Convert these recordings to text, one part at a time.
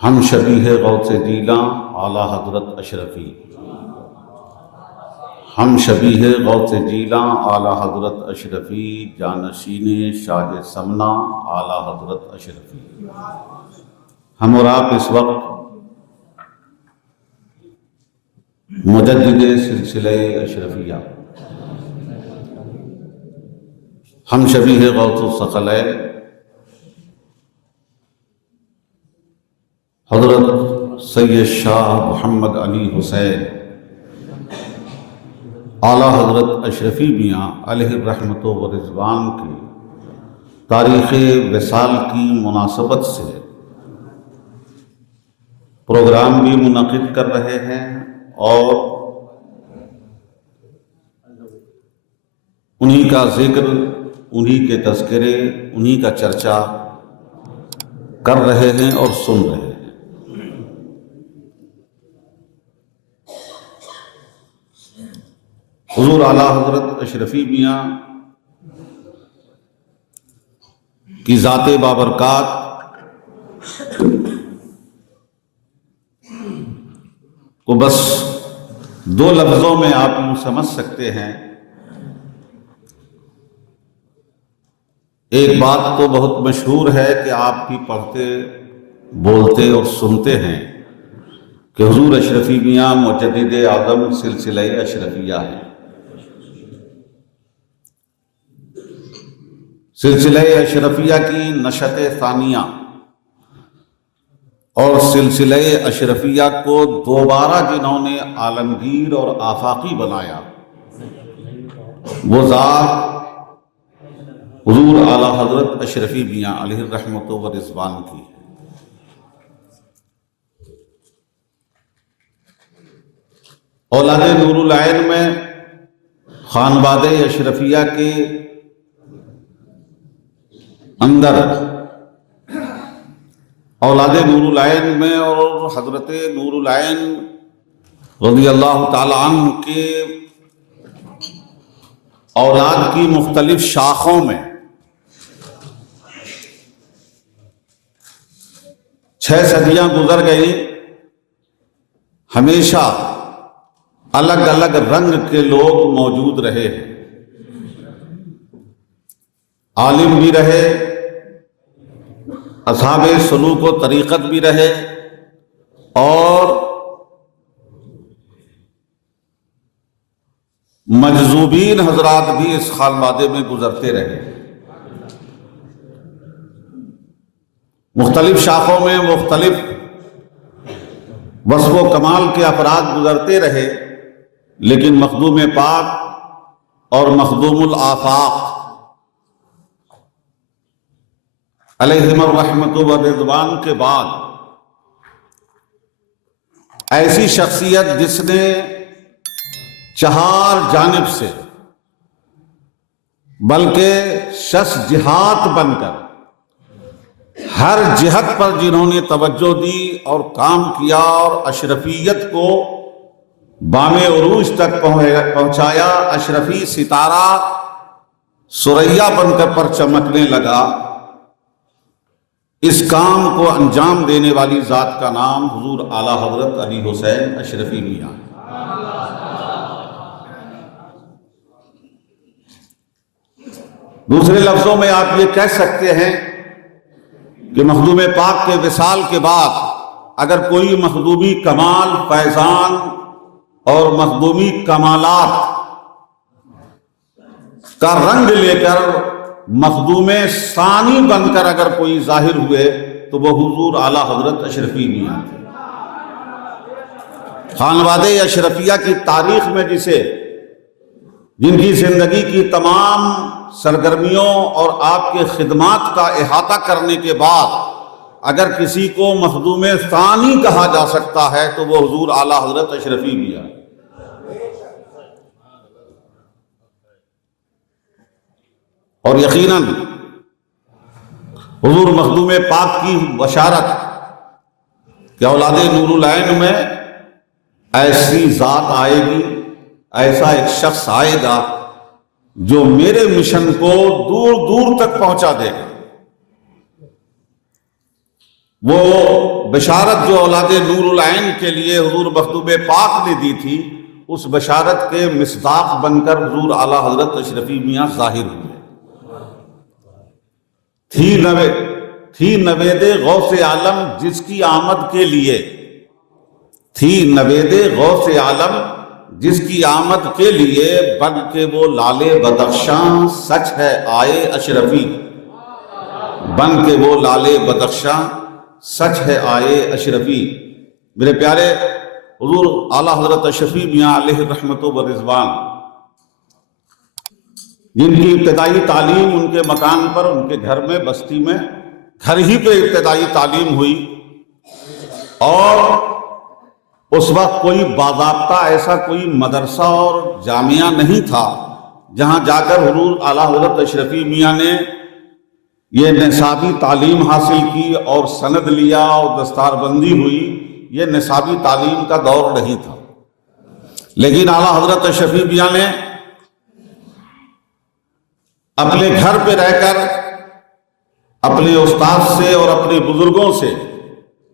ہم شبیہ غوث جیلاں اعلیٰ حضرت اشرفی، ہم شبیہ غوث جیلاں اعلیٰ حضرت اشرفی، جانشین شاہ سمنا اعلیٰ حضرت اشرفی۔ ہم اور آپ اس وقت مجدد سلسلہ اشرفیہ، ہم شبیہ غوث الثقلین حضرت سید شاہ محمد علی حسین اعلیٰ حضرت اشرفی میاں علیہ الرحمت و رضوان کی تاریخ وصال کی مناسبت سے پروگرام بھی منعقد کر رہے ہیں اور انہی کا ذکر، انہی کے تذکرے، انہی کا چرچا کر رہے ہیں اور سن رہے ہیں۔ حضور اعلیٰ حضرت اشرفی میاں کی ذات بابرکات کو بس دو لفظوں میں آپ یوں سمجھ سکتے ہیں۔ ایک بات تو بہت مشہور ہے کہ آپ بھی پڑھتے، بولتے اور سنتے ہیں کہ حضور اشرفی میاں مجدد اعظم سلسلہ اشرفیہ ہے۔ سلسلہ اشرفیہ کی نشأت ثانیہ اور سلسلہ اشرفیہ کو دوبارہ جنہوں نے عالمگیر اور آفاقی بنایا وہ ذات حضور اعلیٰ حضرت اشرفی میاں علیہ الرحمت و رضوان کی ہے۔ اولاد نور العین میں خانواد اشرفیہ کے اندر اولاد نور العین میں اور حضرت نور العین رضی اللہ تعالی عنہ کے اولاد کی مختلف شاخوں میں 6 صدیاں گزر گئی، ہمیشہ الگ الگ رنگ کے لوگ موجود رہے ہیں، عالم بھی رہے، اصحاب سلوک و طریقت بھی رہے، اور مجذوبین حضرات بھی اس خانوادے میں گزرتے رہے۔ مختلف شاخوں میں مختلف وصف و کمال کے افراد گزرتے رہے، لیکن مخدوم پاک اور مخدوم الآفاق علیہم الرحمت و رضوان کے بعد ایسی شخصیت جس نے 4 جانب سے بلکہ 6 جہات بن کر ہر جہت پر جنہوں نے توجہ دی اور کام کیا اور اشرفیت کو بام عروج تک پہنچایا، اشرفی ستارہ ثریا بن کر پر چمکنے لگا، اس کام کو انجام دینے والی ذات کا نام حضور اعلیٰ حضرت علی حسین اشرفی میاں۔ دوسرے لفظوں میں آپ یہ کہہ سکتے ہیں کہ مخدوم پاک کے وصال کے بعد اگر کوئی مخدومی کمال، فیضان اور مخدومی کمالات کا رنگ لے کر مخدوم ثانی بن کر اگر کوئی ظاہر ہوئے تو وہ حضور اعلیٰ حضرت اشرفی میاں تھے۔ خانواد اشرفیہ کی تاریخ میں جن کی زندگی کی تمام سرگرمیوں اور آپ کے خدمات کا احاطہ کرنے کے بعد اگر کسی کو مخدوم ثانی کہا جا سکتا ہے تو وہ حضور اعلیٰ حضرت اشرفی میاں۔ اور یقیناً حضور مخدوم پاک کی بشارت کہ اولاد نور العین میں ایسی ذات آئے گی، ایسا ایک شخص آئے گا جو میرے مشن کو دور دور تک پہنچا دے گا۔ وہ بشارت جو اولاد نور العین کے لیے حضور مخدوم پاک نے دی تھی، اس بشارت کے مصداق بن کر حضور اعلیٰ حضرت اشرفی میاں ظاہر ہوئے۔ تھی نوید غوث عالم جس کی آمد کے لیے، تھی نوید غوث عالم جس کی آمد کے لیے، بن کے وہ لال بدخشاں سچ ہے آئے اشرفی، بن کے وہ لال بدخشاں سچ ہے آئے اشرفی۔ میرے پیارے حضور اعلیٰ حضرت اشرفی میاں علیہ رحمت و رضوان، جن کی ابتدائی تعلیم ان کے مکان پر، ان کے گھر میں، بستی میں، گھر ہی پہ ابتدائی تعلیم ہوئی، اور اس وقت کوئی باضابطہ ایسا کوئی مدرسہ اور جامعہ نہیں تھا جہاں جا کر حضور اعلیٰ حضرت اشرفی میاں نے یہ نصابی تعلیم حاصل کی اور سند لیا اور دستار بندی ہوئی۔ یہ نصابی تعلیم کا دور نہیں تھا، لیکن اعلیٰ حضرت اشرفی میاں نے اپنے گھر پہ رہ کر اپنے استاد سے اور اپنے بزرگوں سے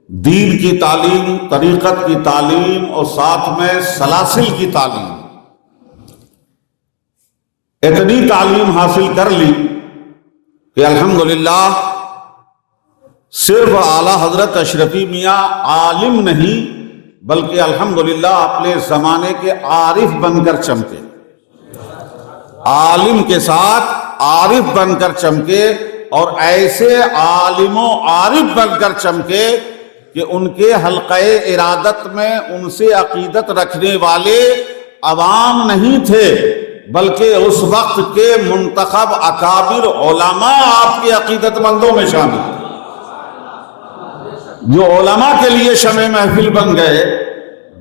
دین کی تعلیم، طریقت کی تعلیم، اور ساتھ میں سلاسل کی تعلیم، اتنی تعلیم حاصل کر لی کہ الحمدللہ صرف اعلیٰ حضرت اشرفی میاں عالم نہیں بلکہ الحمدللہ اپنے زمانے کے عارف بن کر چمکے، عالم کے ساتھ عارف بن کر چمکے، اور ایسے عالم و عارف بن کر چمکے کہ ان کے حلقہ ارادت میں ان سے عقیدت رکھنے والے عوام نہیں تھے بلکہ اس وقت کے منتخب اکابر علماء آپ کے عقیدت مندوں میں شامل تھے، جو علماء کے لیے شمع محفل بن گئے،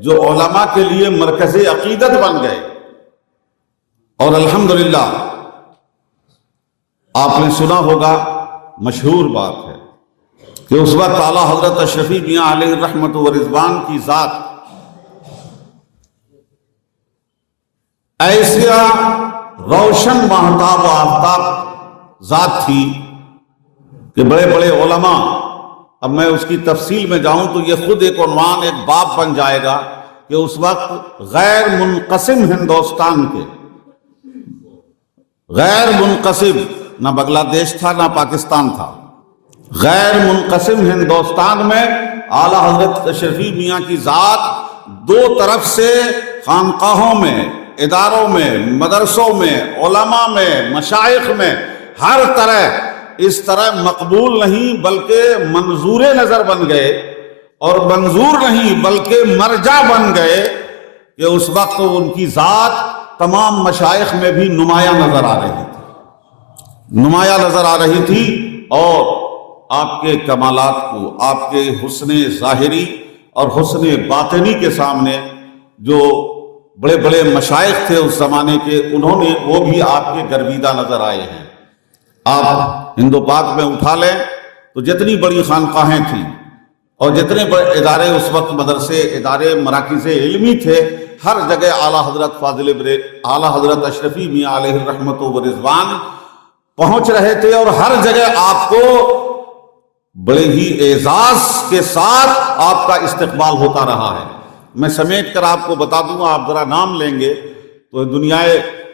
جو علماء کے لیے مرکز عقیدت بن گئے۔ اور الحمدللہ آپ نے سنا ہوگا، مشہور بات ہے کہ اس وقت اعلیٰ حضرت اشرفی میاں علیہ رحمت و رضوان کی ذات ایسا روشن ماہتاب و آفتاب ذات تھی کہ بڑے بڑے علماء، اب میں اس کی تفصیل میں جاؤں تو یہ خود ایک عنوان، ایک باب بن جائے گا کہ اس وقت غیر منقسم ہندوستان کے، غیر منقسم، نہ بنگلہ دیش تھا نہ پاکستان تھا، غیر منقسم ہندوستان میں اعلیٰ حضرت اشرفی میاں کی ذات دو طرف سے خانقاہوں میں، اداروں میں، مدرسوں میں، علماء میں، مشائخ میں، ہر طرح اس طرح مقبول نہیں بلکہ منظور نظر بن گئے، اور منظور نہیں بلکہ مرجع بن گئے کہ اس وقت ان کی ذات تمام مشائخ میں بھی نمایاں نظر آ رہی تھی، نمایاں نظر آ رہی تھی، اور آپ کے کمالات کو، آپ کے حسن ظاہری اور حسن باطنی کے سامنے جو بڑے بڑے مشائخ تھے اس زمانے کے، انہوں نے، وہ بھی آپ کے گرویدہ نظر آئے ہیں۔ آپ ہند و پاک میں اٹھا لیں تو جتنی بڑی خانقاہیں تھیں اور جتنے بڑے ادارے اس وقت، مدرسے، ادارے، مراکز علمی تھے، ہر جگہ اعلیٰ حضرت اعلیٰ حضرت اشرفی میاں علیہ الرحمت و رضوان پہنچ رہے تھے، اور ہر جگہ آپ کو بڑے ہی اعزاز کے ساتھ آپ کا استقبال ہوتا رہا ہے۔ میں سمیٹ کر آپ کو بتا دوں، آپ ذرا نام لیں گے تو دنیا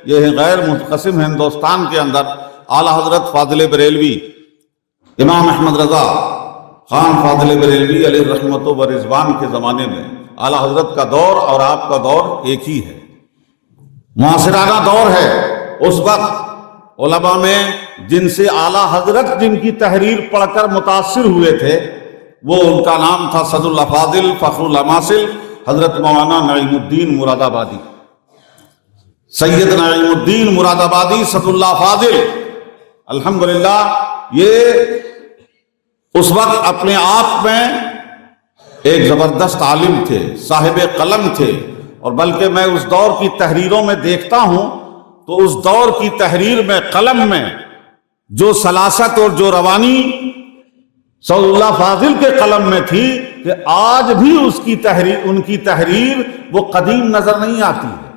یہ غیر منقسم ہندوستان کے اندر اعلیٰ حضرت فاضل بریلوی، امام احمد رضا خان فاضل بریلوی علیہ رحمت و رضوان کے زمانے میں اعلیٰ حضرت کا دور اور آپ کا دور ایک ہی ہے، معاصرانہ دور ہے۔ اس وقت علماء میں جن سے اعلیٰ حضرت جن کی تحریر پڑھ کر متاثر ہوئے تھے، وہ ان کا نام تھا سعد اللہ فاضل فخر الاماثل حضرت مولانا نعیم الدین مراد آبادی، سید نعیم الدین مراد آبادی سعد اللہ فاضل۔ الحمدللہ یہ اس وقت اپنے آپ میں ایک زبردست عالم تھے، صاحب قلم تھے، اور بلکہ میں اس دور کی تحریروں میں دیکھتا ہوں تو اس دور کی تحریر میں، قلم میں جو سلاست اور جو روانی سعد اللہ فاضل کے قلم میں تھی کہ آج بھی اس کی تحریر، ان کی تحریر وہ قدیم نظر نہیں آتی ہے۔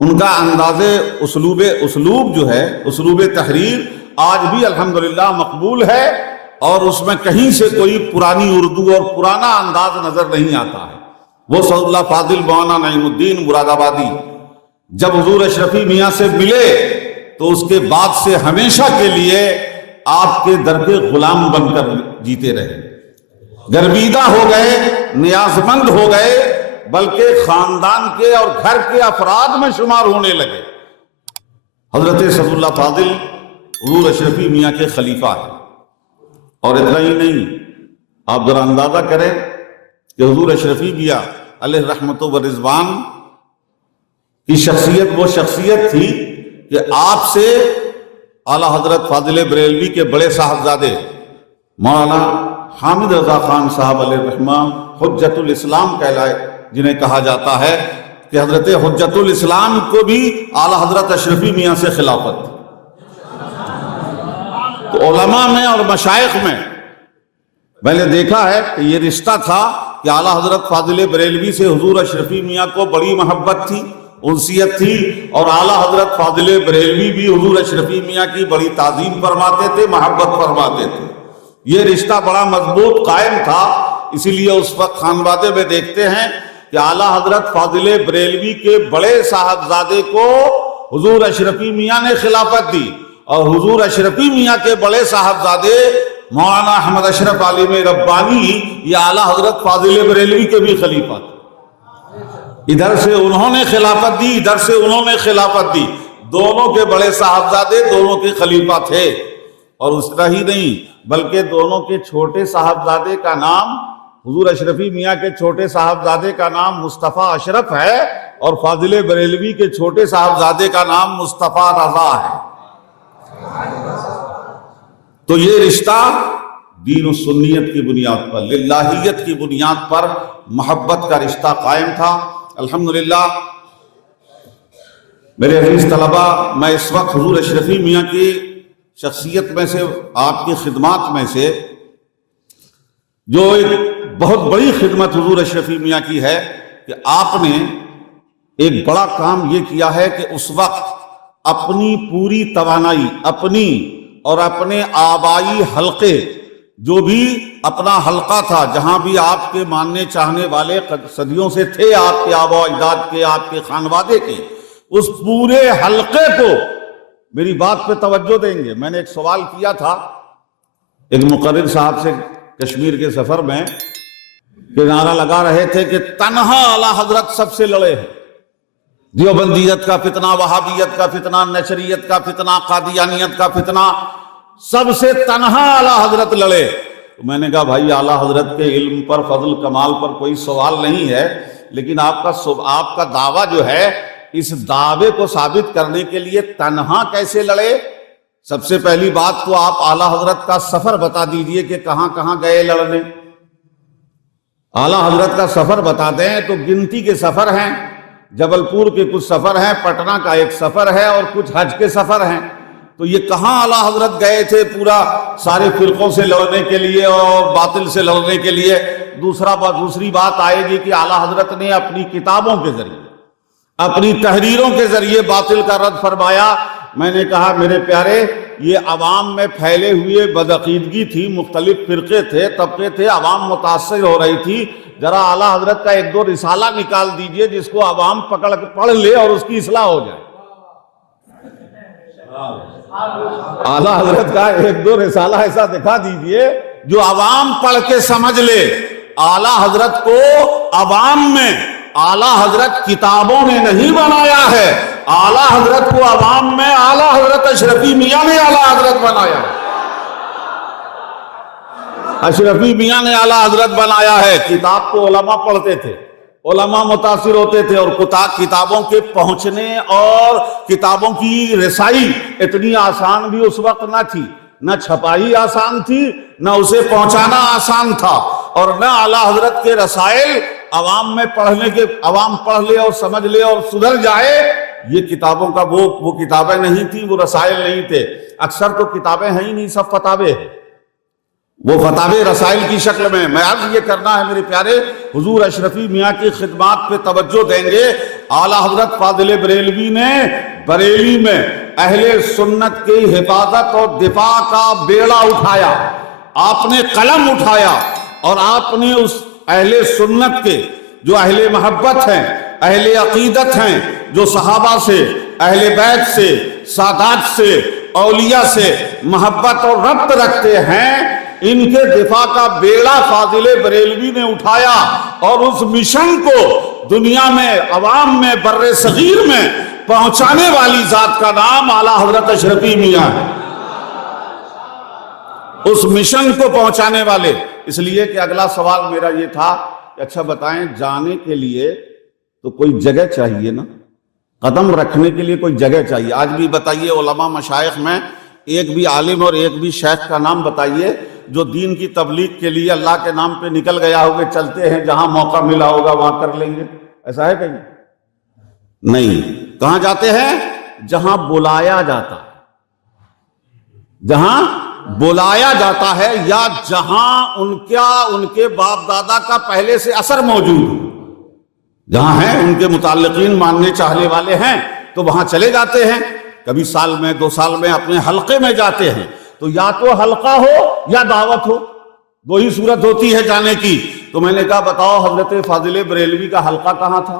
ان کا انداز اسلوب جو ہے، اسلوب تحریر آج بھی الحمدللہ مقبول ہے، اور اس میں کہیں سے کوئی پرانی اردو اور پرانا انداز نظر نہیں آتا ہے۔ وہ سعد اللہ فاضل مولانا نعیم الدین مراد آبادی جب حضور اشرفی میاں سے ملے تو اس کے بعد سے ہمیشہ کے لیے آپ کے در کے غلام بن کر جیتے رہے، گرویدہ ہو گئے، نیاز مند ہو گئے، بلکہ خاندان کے اور گھر کے افراد میں شمار ہونے لگے۔ حضرت سعد اللہ فاضل حضور اشرفی میاں کے خلیفہ ہیں، اور اتنا ہی نہیں، آپ ذرا اندازہ کریں کہ حضور اشرفی میاں علیہ رحمت و رضوان کی شخصیت وہ شخصیت تھی کہ آپ سے اعلیٰ حضرت فاضل بریلوی کے بڑے صاحبزادے مولانا حامد رضا خان صاحب علیہ الرحمہ حجت الاسلام کہلائے، جنہیں کہا جاتا ہے کہ حضرت حجت الاسلام کو بھی اعلیٰ حضرت اشرفی میاں سے خلافت تھی۔ تو علماء میں اور مشائخ میں نے دیکھا ہے کہ یہ رشتہ تھا کہ اعلیٰ حضرت فاضل بریلوی سے حضور اشرفی میاں کو بڑی محبت تھی، انسیت تھی، اور اعلیٰ حضرت فاضل بریلوی بھی حضور اشرفی میاں کی بڑی تعظیم فرماتے تھے، محبت فرماتے تھے۔ یہ رشتہ بڑا مضبوط قائم تھا، اسی لیے اس وقت خانوادے میں دیکھتے ہیں کہ اعلیٰ حضرت فاضل بریلوی کے بڑے صاحبزادے کو حضور اشرفی میاں نے خلافت دی، اور حضور اشرفی میاں کے بڑے صاحبزادے مولانا احمد اشرف عالم ربانی یہ اعلیٰ حضرت فاضل بریلوی کے بھی خلیفہ تھے۔ ادھر سے انہوں نے خلافت دی، ادھر سے انہوں نے خلافت دی، دونوں کے بڑے صاحبزادے دونوں کے خلیفہ تھے۔ اور اس طرح ہی نہیں بلکہ دونوں کے چھوٹے صاحبزادے کا نام، حضور اشرفی میاں کے چھوٹے صاحبزادے کا نام مصطفیٰ اشرف ہے، اور فاضل بریلوی کے چھوٹے صاحبزادے کا نام مصطفیٰ رضا ہے۔ تو یہ رشتہ دین و سنیت کی بنیاد پر، للہیت کی بنیاد پر محبت کا رشتہ قائم تھا۔ الحمدللہ میرے عزیز طلبہ، میں اس وقت حضور اشرفی میاں کی شخصیت میں سے، آپ کی خدمات میں سے، جو ایک بہت بڑی خدمت حضور اشرفی میاں کی ہے کہ آپ نے ایک بڑا کام یہ کیا ہے کہ اس وقت اپنی پوری توانائی، اپنی اور اپنے آبائی حلقے، جو بھی اپنا حلقہ تھا، جہاں بھی آپ کے ماننے چاہنے والے صدیوں سے تھے، آپ کے آبا و اجداد کے، آپ کے خانوادے کے، اس پورے حلقے کو، میری بات پہ توجہ دیں گے، میں نے ایک سوال کیا تھا ایک مقرر صاحب سے کشمیر کے سفر میں، کہ نعرہ لگا رہے تھے کہ تنہا اعلیٰ حضرت سب سے لڑے ہیں، دیوبندیت کا فتنہ، وہابیت کا فتنہ، نشریت کا فتنہ، قادیانیت کا فتنہ، سب سے تنہا اعلیٰ حضرت لڑے۔ تو میں نے کہا بھائی اعلیٰ حضرت کے علم پر، فضل کمال پر کوئی سوال نہیں ہے، لیکن آپ کا دعویٰ جو ہے، اس دعوے کو ثابت کرنے کے لیے تنہا کیسے لڑے؟ سب سے پہلی بات تو آپ اعلیٰ حضرت کا سفر بتا دیجئے کہ کہاں کہاں گئے لڑنے۔ اعلیٰ حضرت کا سفر بتا دیں تو گنتی کے سفر ہیں، جبل پور کے کچھ سفر ہیں، پٹنہ کا ایک سفر ہے، اور کچھ حج کے سفر ہیں۔ تو یہ کہاں اعلیٰ حضرت گئے تھے پورا سارے فرقوں سے لڑنے کے لیے اور باطل سے لڑنے کے لیے؟ دوسری بات آئے گی کہ اعلیٰ حضرت نے اپنی کتابوں کے ذریعے، اپنی تحریروں کے ذریعے باطل کا رد فرمایا۔ میں نے کہا میرے پیارے، یہ عوام میں پھیلے ہوئے بدعقیدگی تھی، مختلف فرقے تھے، طبقے تھے، عوام متاثر ہو رہی تھی، ذرا اعلیٰ حضرت کا ایک دو رسالہ نکال دیجئے جس کو عوام پکڑ کے پڑھ لے اور اس کی اصلاح ہو جائے۔ اعلیٰ حضرت کا ایک دو رسالہ ایسا دکھا دیجئے جو عوام پڑھ کے سمجھ لے۔ اعلیٰ حضرت کو عوام میں اعلیٰ حضرت کتابوں نے نہیں بنایا ہے، اعلیٰ حضرت کو عوام میں اعلیٰ حضرت اشرفی میاں نے اعلیٰ حضرت بنایا ہے۔ اشرفی میاں نے اعلیٰ حضرت بنایا ہے۔ کتاب تو علماء پڑھتے تھے، علماء متاثر ہوتے تھے، اور کتابوں کے پہنچنے اور کتابوں کی رسائی اتنی آسان بھی اس وقت نہ تھی، نہ چھپائی آسان تھی، نہ اسے پہنچانا آسان تھا، اور نہ اعلیٰ حضرت کے رسائل عوام میں پڑھنے کے، عوام پڑھ لے اور سمجھ لے اور سدھر جائے۔ یہ کتابوں کا وہ کتابیں نہیں تھی، وہ رسائل نہیں تھے۔ اکثر تو کتابیں ہیں ہی نہیں، سب فتاوے ہیں، وہ فتاوے رسائل کی شکل میں۔ میں عرض یہ کرنا ہے میرے پیارے، حضور اشرفی میاں کی خدمات پہ توجہ دیں گے۔ اعلیٰ حضرت فاضل بریلوی نے بریلی میں اہل سنت کی حفاظت اور دفاع کا بیڑا اٹھایا۔ آپ نے قلم اٹھایا اور آپ نے اس اہل سنت کے جو اہل محبت ہیں، اہل عقیدت ہیں، جو صحابہ سے، اہل بیت سے، سادات سے، اولیاء سے محبت اور ربط رکھتے ہیں، ان کے دفاع کا بیڑا فاضل بریلوی نے اٹھایا اور اس مشن کو دنیا میں، عوام میں، بر صغیر میں پہنچانے والی ذات کا نام اعلیٰ حضرت اشرفی میاں ہے۔ اس مشن کو پہنچانے والے، اس لیے کہ اگلا سوال میرا یہ تھا کہ اچھا بتائیں، جانے کے لیے تو کوئی جگہ چاہیے نا، قدم رکھنے کے لیے کوئی جگہ چاہیے۔ آج بھی بتائیے علماء مشائخ میں ایک بھی عالم اور ایک بھی شیخ کا نام بتائیے جو دین کی تبلیغ کے لیے اللہ کے نام پہ نکل گیا ہوگا، چلتے ہیں جہاں موقع ملا ہوگا وہاں کر لیں گے، ایسا ہے کہیں؟ نہیں۔ کہاں جاتے ہیں؟ جہاں بلایا جاتا ہے، جہاں بلایا جاتا ہے، یا جہاں ان کے باپ دادا کا پہلے سے اثر موجود ہے، جہاں ہیں ان کے متعلقین ماننے چاہنے والے ہیں تو وہاں چلے جاتے ہیں۔ کبھی سال میں 2 سال میں اپنے حلقے میں جاتے ہیں، تو یا تو حلقہ ہو یا دعوت ہو، 2 ہی صورت ہوتی ہے جانے کی۔ تو میں نے کہا بتاؤ حضرت فاضل بریلوی کا حلقہ کہاں تھا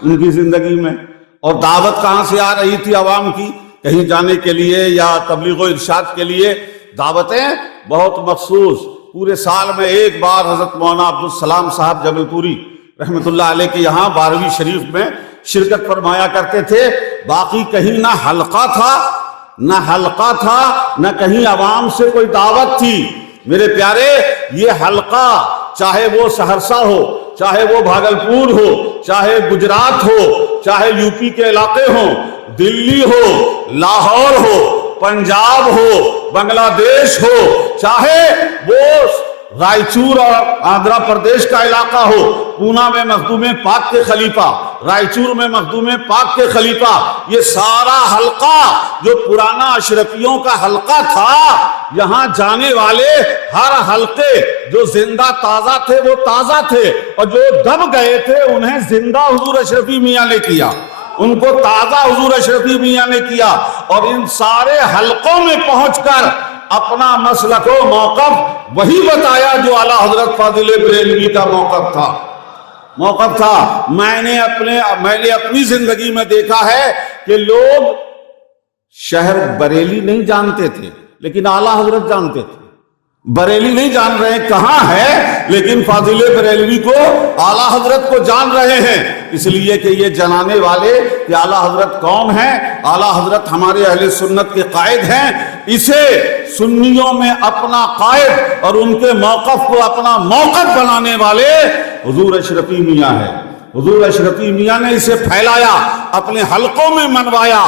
ان کی زندگی میں، اور دعوت کہاں سے آ رہی تھی عوام کی کہیں جانے کے لیے یا تبلیغ و ارشاد کے لیے؟ دعوتیں بہت مخصوص، پورے سال میں ایک بار حضرت مولانا عبدالسلام صاحب جبل پوری رحمت اللہ علیہ کے یہاں 12ویں شریف میں شرکت فرمایا کرتے تھے۔ باقی کہیں نہ حلقہ تھا نہ کہیں عوام سے کوئی دعوت تھی۔ میرے پیارے، یہ حلقہ چاہے وہ سہرسہ ہو، چاہے وہ بھاگلپور ہو، چاہے گجرات ہو، چاہے یو پی کے علاقے ہوں، دلی ہو، لاہور ہو، پنجاب ہو، بنگلہ دیش ہو، چاہے وہ رائچور اور آندھرا پردیش کا علاقہ ہو، پونا میں مخدوم پاک کے خلیفہ، رائچور میں مخدوم پاک کے خلیفہ، یہ سارا حلقہ جو پرانا اشرفیوں کا حلقہ تھا، یہاں جانے والے ہر حلقے جو زندہ تازہ تھے وہ تازہ تھے، اور جو دب گئے تھے انہیں زندہ حضور اشرفی میاں نے کیا، ان کو تازہ حضور اشرفی میاں نے کیا۔ اور ان سارے حلقوں میں پہنچ کر اپنا مسلک و موقف وہی بتایا جو اعلیٰ حضرت فاضل بریلوی کا موقف تھا۔ میں نے اپنی زندگی میں دیکھا ہے کہ لوگ شہر بریلی نہیں جانتے تھے لیکن اعلیٰ حضرت جانتے تھے، بریلی نہیں جان رہے کہاں ہے لیکن فاضل بریلوی کو، اعلیٰ حضرت کو جان رہے ہیں، اس لیے کہ یہ جانانے والے کہ اعلیٰ حضرت کون ہیں، اعلیٰ حضرت ہمارے اہل سنت کے قائد ہیں، اسے سنیوں میں اپنا قائد اور ان کے موقف کو اپنا موقف بنانے والے حضور اشرفی میاں ہیں۔ حضور اشرفی میاں نے اسے پھیلایا، اپنے حلقوں میں منوایا،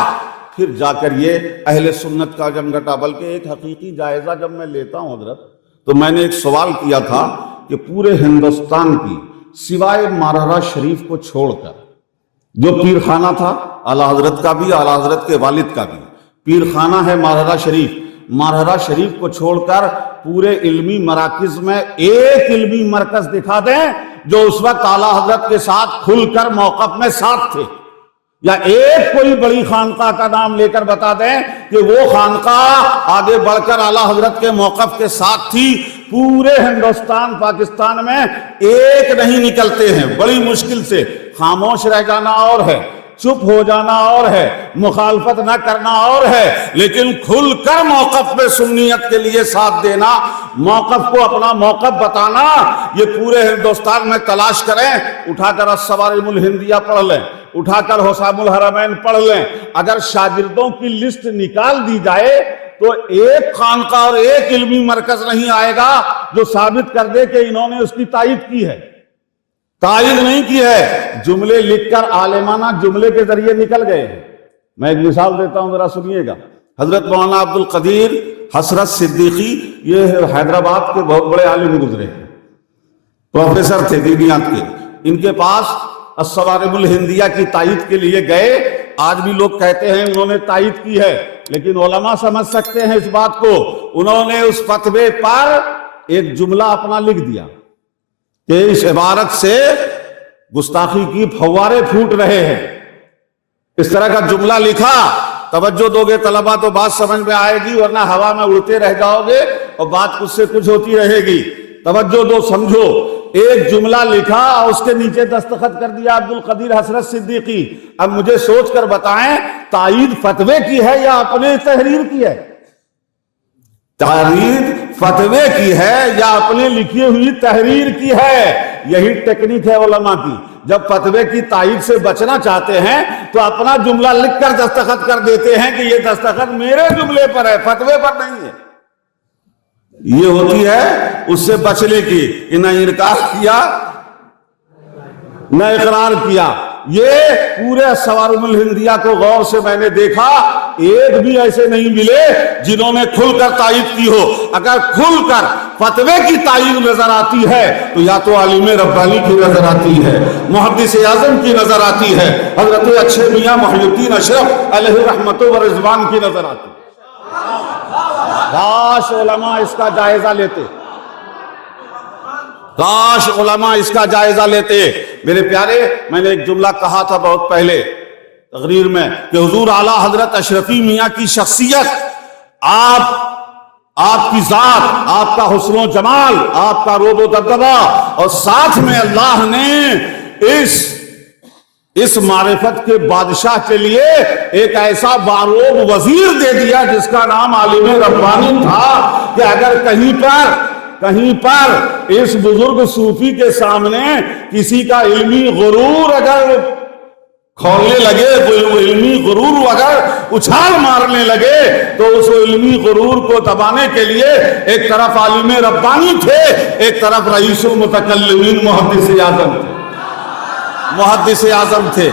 پھر جا کر یہ اہل سنت کا جمگٹا۔ بلکہ ایک حقیقی جائزہ جب میں لیتا ہوں حضرت، تو میں نے ایک سوال کیا تھا کہ پورے ہندوستان کی سوائے مارہرہ شریف کو چھوڑ کر جو پیر خانہ تھا اعلیٰ حضرت کا بھی، اعلیٰ حضرت کے والد کا بھی پیر خانہ ہے مارہرہ شریف، مارہرہ شریف کو چھوڑ کر پورے علمی مراکز میں ایک علمی مرکز دکھا دیں جو اس وقت اعلیٰ حضرت کے ساتھ کھل کر موقف میں ساتھ تھے، یا ایک کوئی بڑی خانقاہ کا نام لے کر بتا دیں کہ وہ خانقاہ آگے بڑھ کر اعلیٰ حضرت کے موقف کے ساتھ تھی۔ پورے ہندوستان پاکستان میں ایک نہیں نکلتے ہیں، بڑی مشکل سے۔ خاموش رہ جانا اور ہے، چپ ہو جانا اور ہے، مخالفت نہ کرنا اور ہے، لیکن کھل کر موقف میں سنیت کے لیے ساتھ دینا، موقف کو اپنا موقف بتانا، یہ پورے ہندوستان میں تلاش کریں۔ اٹھا کر الصوارم الہندیہ پڑھ لیں، اٹھا کر حسام الحرمین پڑھ لیں، اگر شاگردوں کی لسٹ نکال دی جائے تو ایک خانقاہ اور ایک علمی مرکز نہیں آئے گا جو ثابت کر دے کہ انہوں نے اس کی تائید کی ہے، تائید نہیں کی ہے، جملے لکھ کر عالمانہ جملے کے ذریعے نکل گئے ہیں۔ میں ایک مثال دیتا ہوں، ذرا سنیے گا۔ حضرت مولانا عبد القدیر حسرت صدیقی، یہ حیدرآباد کے بہت بڑے عالم گزرے ہیں، پروفیسر تھے دینیات کے، ان کے پاس الصوارم الہندیہ کی تائید کے لیے گئے، آج بھی لوگ کہتے ہیں انہوں نے تائید کی ہے، لیکن علماء سمجھ سکتے ہیں اس بات کو۔ انہوں نے اس فتوے پر ایک جملہ اپنا لکھ دیا کہ اس عبارت سے گستاخی کی پھوارے پھوٹ رہے ہیں، اس طرح کا جملہ لکھا توجہ دو گے طلبہ تو بات سمجھ میں آئے گی، ورنہ ہوا میں اڑتے رہ جاؤ گے اور بات کچھ سے کچھ ہوتی رہے گی۔ توجہ دو، سمجھو۔ ایک جملہ لکھا اور اس کے نیچے دستخط کر دیا عبد القدیر حسرت صدیقی۔ اب مجھے سوچ کر بتائیں تائید فتوے کی ہے یا اپنے تحریر کی ہے؟ تائید فتوے کی ہے یا اپنے لکھی ہوئی تحریر کی ہے؟ یہی ٹیکنیک ہے علماء کی، جب فتوے کی تائید سے بچنا چاہتے ہیں تو اپنا جملہ لکھ کر دستخط کر دیتے ہیں کہ یہ دستخط میرے جملے پر ہے، فتوے پر نہیں ہے۔ یہ ہوتی ہے اس سے بچنے کی کہ نہ انکار کیا نہ اقرار کیا۔ یہ پورے سوارم الہندیہ کو غور سے میں نے دیکھا، ایک بھی ایسے نہیں ملے جنہوں نے کھل کر تائید کی ہو۔ اگر کھل کر فتوے کی تائید نظر آتی ہے تو یا تو عالم ربانی کی نظر آتی ہے، محدث اعظم کی نظر آتی ہے، حضرت اچھے میاں محی الدین اشرف علیہ رحمت و رضوان کی نظر آتی ہے۔ کاش علماء اس کا جائزہ لیتے، کاش علماء اس کا جائزہ لیتے۔ میرے پیارے، میں نے ایک جملہ کہا تھا بہت پہلے تقریر میں کہ حضور اعلیٰ حضرت اشرفی میاں کی شخصیت، آپ کی ذات، آپ کا حسن و جمال، آپ کا رعب و دبدبہ، اور ساتھ میں اللہ نے اس معرفت کے بادشاہ کے لیے ایک ایسا باروب وزیر دے دیا جس کا نام عالم ربانی تھا کہ اگر کہیں پر اس بزرگ صوفی کے سامنے کسی کا علمی غرور اگر کھولنے لگے، وہ علمی غرور اگر اچھال مارنے لگے، تو اس علمی غرور کو دبانے کے لیے ایک طرف عالم ربانی تھے، ایک طرف رئیس المتکلمین محدث اعظم تھے۔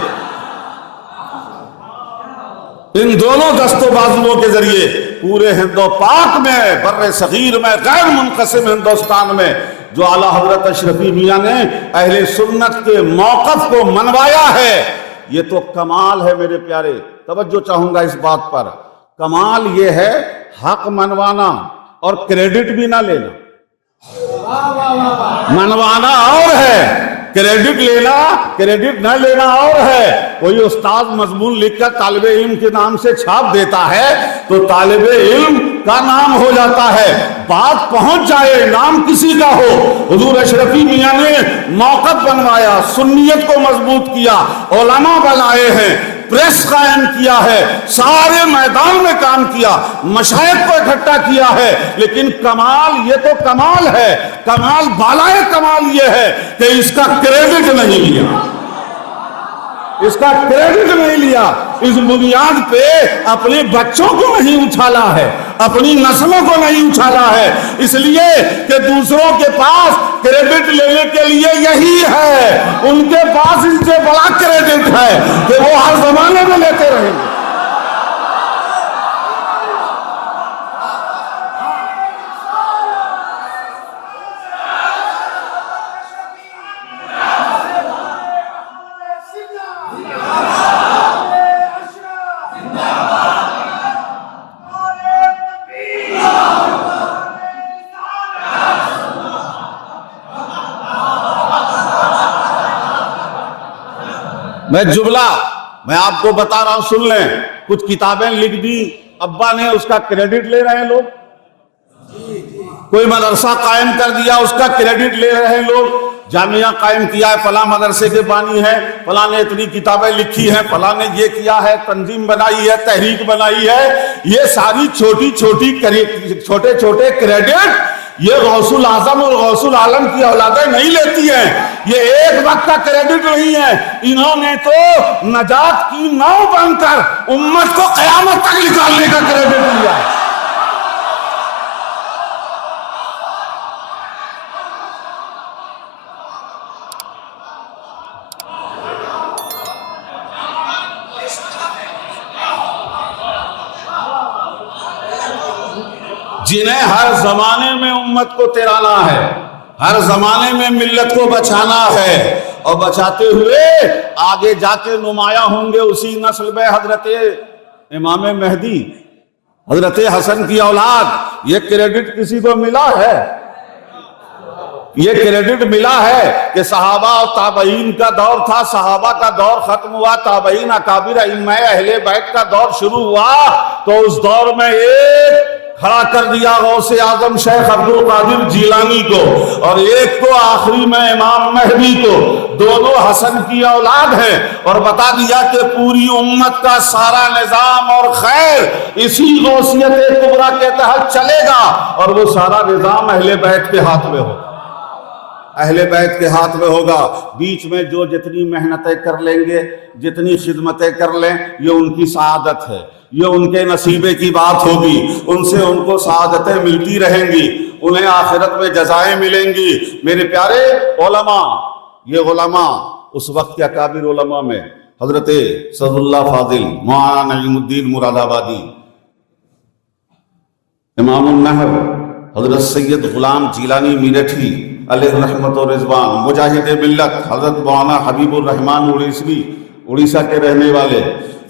ان دونوں دست و بازوؤں کے ذریعے پورے ہند و پاک میں، بر صغیر میں، غیر منقسم ہندوستان میں جو اعلیٰ حضرت اشرفی میاں نے اہل سنت کے موقف کو منوایا ہے، یہ تو کمال ہے میرے پیارے۔ توجہ چاہوں گا اس بات پر، کمال یہ ہے حق منوانا اور کریڈٹ بھی نہ لینا۔ منوانا اور ہے، کریڈٹ لینا، کریڈٹ نہ لینا اور ہے۔ کوئی استاد مضمون لکھ کر طالب علم کے نام سے چھاپ دیتا ہے تو طالب علم کا نام ہو جاتا ہے، بات پہنچ جائے، نام کسی کا ہو۔ حضور اشرفی میاں نے موقف بنوایا، سنیت کو مضبوط کیا، علماء بنائے ہیں، پریس قائم کیا ہے، سارے میدان میں کام کیا، مشائخ کو اکٹھا کیا ہے۔ لیکن کمال، یہ تو کمال ہے، کمال بالائے کمال یہ ہے کہ اس کا کریڈٹ نہیں لیا، اس کا کریڈٹ نہیں لیا، اس بنیاد پہ اپنے بچوں کو نہیں اچھالا ہے، اپنی نسلوں کو نہیں اچھالا ہے، اس لیے کہ دوسروں کے پاس کریڈٹ لینے کے لیے یہی ہے، ان کے پاس ان سے بڑا کریڈٹ ہے کہ وہ ہر زمانے میں لیتے رہیں گے۔ میں جملہ میں آپ کو بتا رہا ہوں، سن لیں۔ کچھ کتابیں لکھ دی ابا نے، اس کا کریڈٹ لے رہے ہیں لوگ۔ کوئی مدرسہ قائم کر دیا، اس کا کریڈٹ لے رہے ہیں لوگ۔ جامعہ قائم کیا ہے، فلاں مدرسے کے بانی ہے، فلاں نے اتنی کتابیں لکھی ہیں، فلاں نے یہ کیا ہے، تنظیم بنائی ہے، تحریک بنائی ہے۔ یہ ساری چھوٹے چھوٹے کریڈٹ یہ غوث الاعظم اور غوث العالم کی اولادیں نہیں لیتی ہیں، یہ ایک وقت کا کریڈٹ نہیں ہے۔ انہوں نے تو نجات کی ناؤ بن کر امت کو قیامت تک نکالنے کا کریڈٹ لیا ہے۔ جنہیں ہر زمانے میں امت کو تیرانا ہے، ہر زمانے میں ملت کو بچانا ہے، اور بچاتے ہوئے آگے جا کے نمایاں ہوں گے اسی نسل میں حضرت امام مہدی، حضرت حسن کی اولاد۔ یہ کریڈٹ کسی کو ملا ہے؟ یہ کریڈٹ ملا ہے کہ صحابہ اور تابعین کا دور تھا، صحابہ کا دور ختم ہوا، تابعین اکابر ائمہ اہل بیت کا دور شروع ہوا، تو اس دور میں ایک کھڑا کر دیا غوث اعظم شیخ عبد القادر جیلانی کو، اور ایک کو آخری میں امام مہدی کو، دونوں حسن کی اولاد ہیں، اور بتا دیا کہ پوری امت کا سارا نظام اور خیر اسی غوثیت کبریٰ کے تحت چلے گا، اور وہ سارا نظام اہل بیت کے ہاتھ میں ہوگا، اہل بیت کے ہاتھ میں ہوگا۔ بیچ میں جو جتنی محنتیں کر لیں گے، جتنی خدمتیں کر لیں، یہ ان کی سعادت ہے، یہ ان کے نصیبے کی بات ہوگی، ان سے ان کو سعادتیں ملتی رہیں گی، انہیں آخرت میں جزائیں ملیں گی۔ میرے پیارے علماء، یہ علماء اس وقت کے اکابر علماء میں حضرت سعد اللہ فاضل، مولانا نعیم الدین مراد آبادی، امام النحو حضرت سید غلام جیلانی میرٹھی علیہ رحمت و رضوان، مجاہد ملت حضرت مولانا حبیب الرحمن اڑیسوی، اڑیسہ کے رہنے والے،